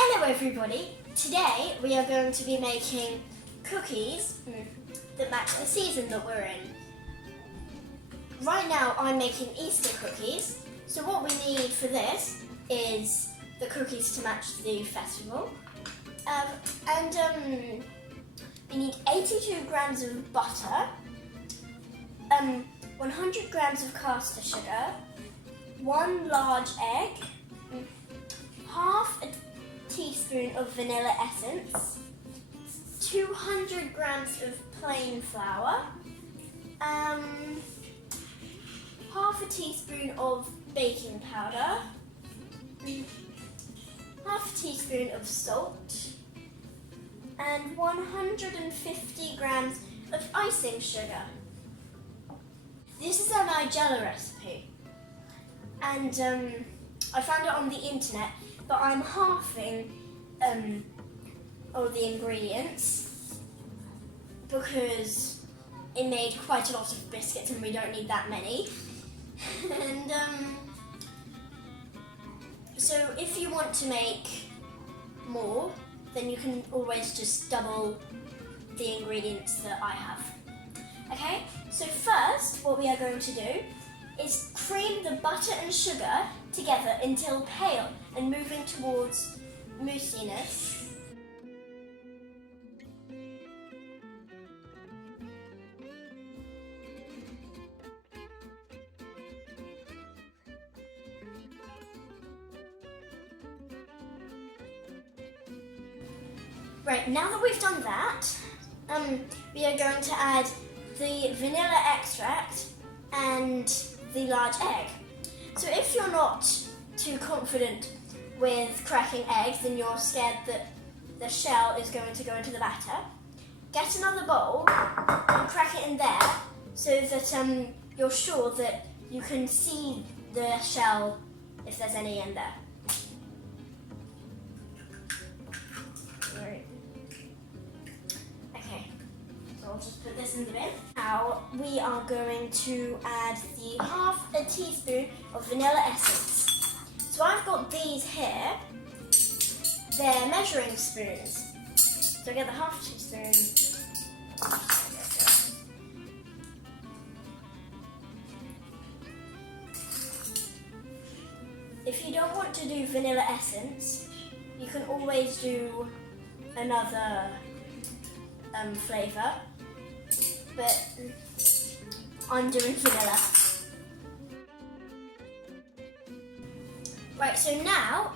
Hello everybody! Today we are going to be making cookies that match the season that we're in. Right now I'm making Easter cookies, so what we need for this is the cookies to match the festival. We need 82 grams of butter, 100 grams of caster sugar, 1 large egg, half a teaspoon of vanilla essence, 200 grams of plain flour, half a teaspoon of baking powder, half a teaspoon of salt, and 150 grams of icing sugar. This is a Nigella recipe, and I found it on the internet, but I'm halving all the ingredients because it made quite a lot of biscuits and we don't need that many. And so if you want to make more, then you can always just double the ingredients that I have. Okay, so first what we are going to do is cream the butter and sugar together until pale and moving towards moussiness. Right, now that we've done that, we are going to add the vanilla extract and the large egg. So if you're not too confident with cracking eggs and you're scared that the shell is going to go into the batter, get another bowl and crack it in there so that you're sure that you can see the shell if there's any in there. Right. Okay, so I'll just put this in the bin. Now we are going to add the half a teaspoon of vanilla essence. So I've got these here. They're measuring spoons. So I get the half teaspoon. If you don't want to do vanilla essence, you can always do another flavour, but I'm doing vanilla. Right, so now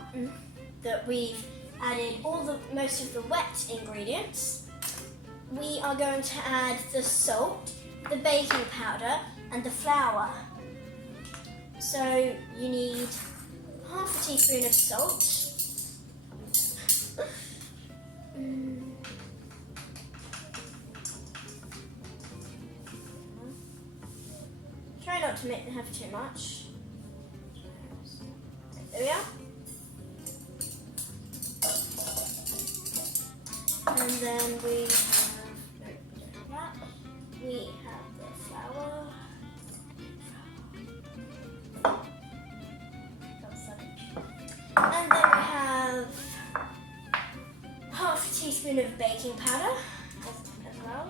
that we've added most of the wet ingredients, we are going to add the salt, the baking powder, and the flour. So you need half a teaspoon of salt. Try not to have too much. There we are. And then we have the flour. And then we have half a teaspoon of baking powder as well.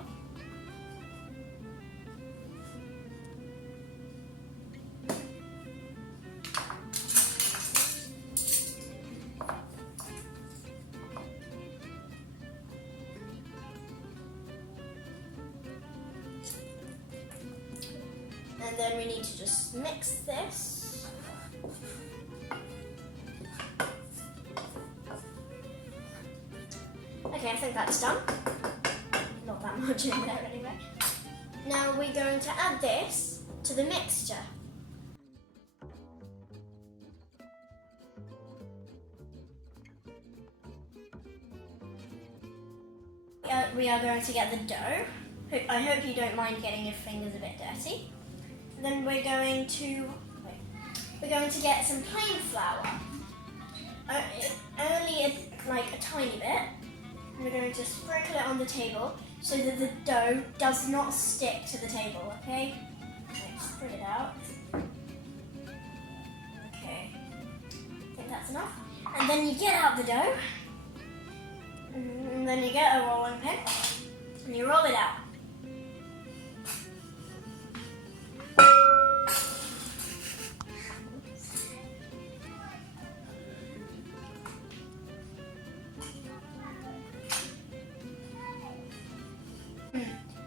And then we need to just mix this. Okay, I think that's done. Not that much in there anyway. Now we're going to add this to the mixture. We are going to get the dough. I hope you don't mind getting your fingers a bit dirty. Then we're going to get some plain flour. Only like a tiny bit. We're going to sprinkle it on the table so that the dough does not stick to the table, okay? Spread it out. Okay, I think that's enough. And then you get out the dough And then you get a rolling pin and you roll it out.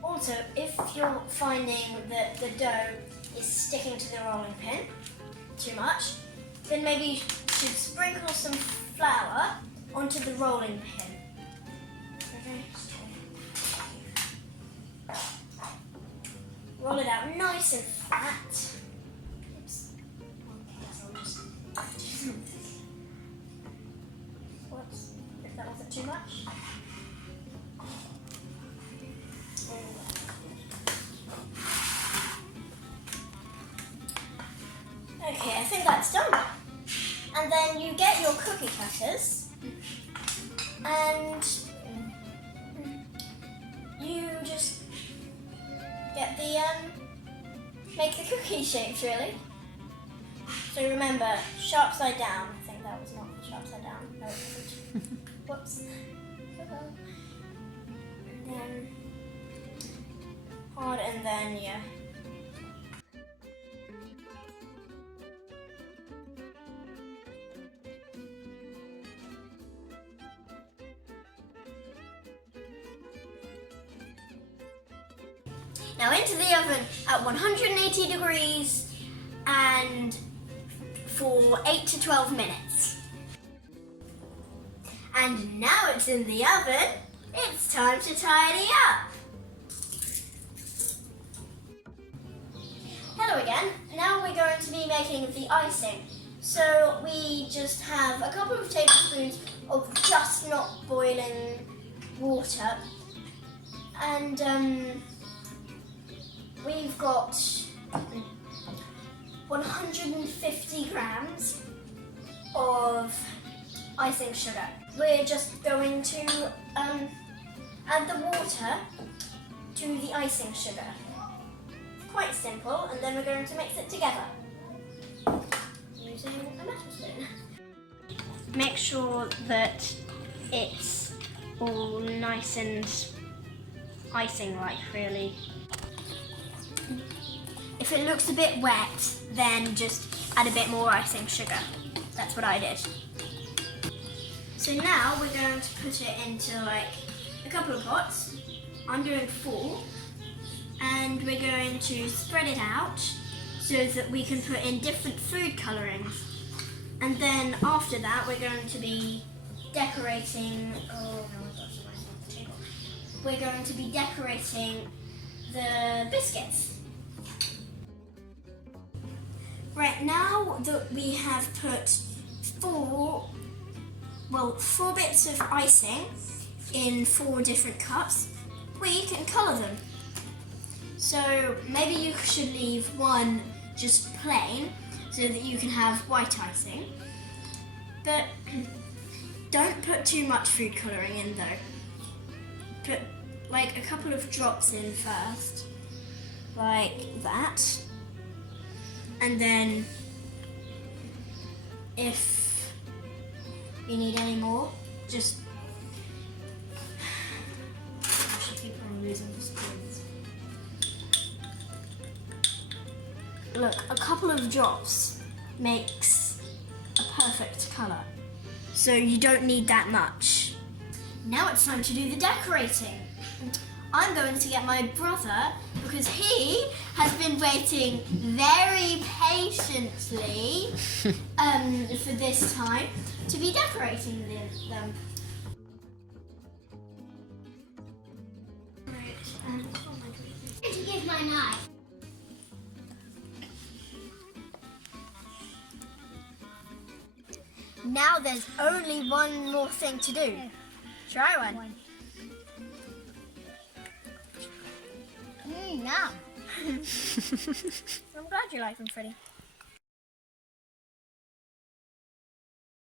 Also, if you're finding that the dough is sticking to the rolling pin too much, then maybe you should sprinkle some flour onto the rolling pin. Okay. Roll it out nice and flat. Oops. Whoops, if that wasn't too much. Okay, I think that's done. And then you get your cookie cutters and you just get the, make the cookie shapes really. So remember, sharp side down. I think that was not the sharp side down. No, it wasn't. Whoops. And then hard and then, yeah. Now into the oven at 180 degrees and for 8 to 12 minutes. And now it's in the oven, it's time to tidy up. Hello again. Now we're going to be making the icing. So we just have a couple of tablespoons of just not boiling water and we've got 150 grams of icing sugar. We're just going to add the water to the icing sugar. It's quite simple, and then we're going to mix it together using a metal spoon. Make sure that it's all nice and icing-like, really. If it looks a bit wet, then just add a bit more icing sugar. That's what I did. So now we're going to put it into like a couple of pots. I'm doing 4. And we're going to spread it out so that we can put in different food colourings. And then after that, we're going to be decorating, we're going to be decorating the biscuits. Right, now that we have put 4 bits of icing in 4 different cups, we can colour them. So maybe you should leave one just plain so that you can have white icing. But don't put too much food colouring in though. Put like a couple of drops in first, like that. And then if you need any more, just I should keep on losing the spoons. Look, a couple of drops makes a perfect colour. So you don't need that much. Now it's time to do the decorating. I'm going to get my brother because he has been waiting very patiently for this time to be decorating them. Right, oh my goodness. To give my knife. Now there's only one more thing to do. Try one. Yum. I'm glad you like them, Freddie.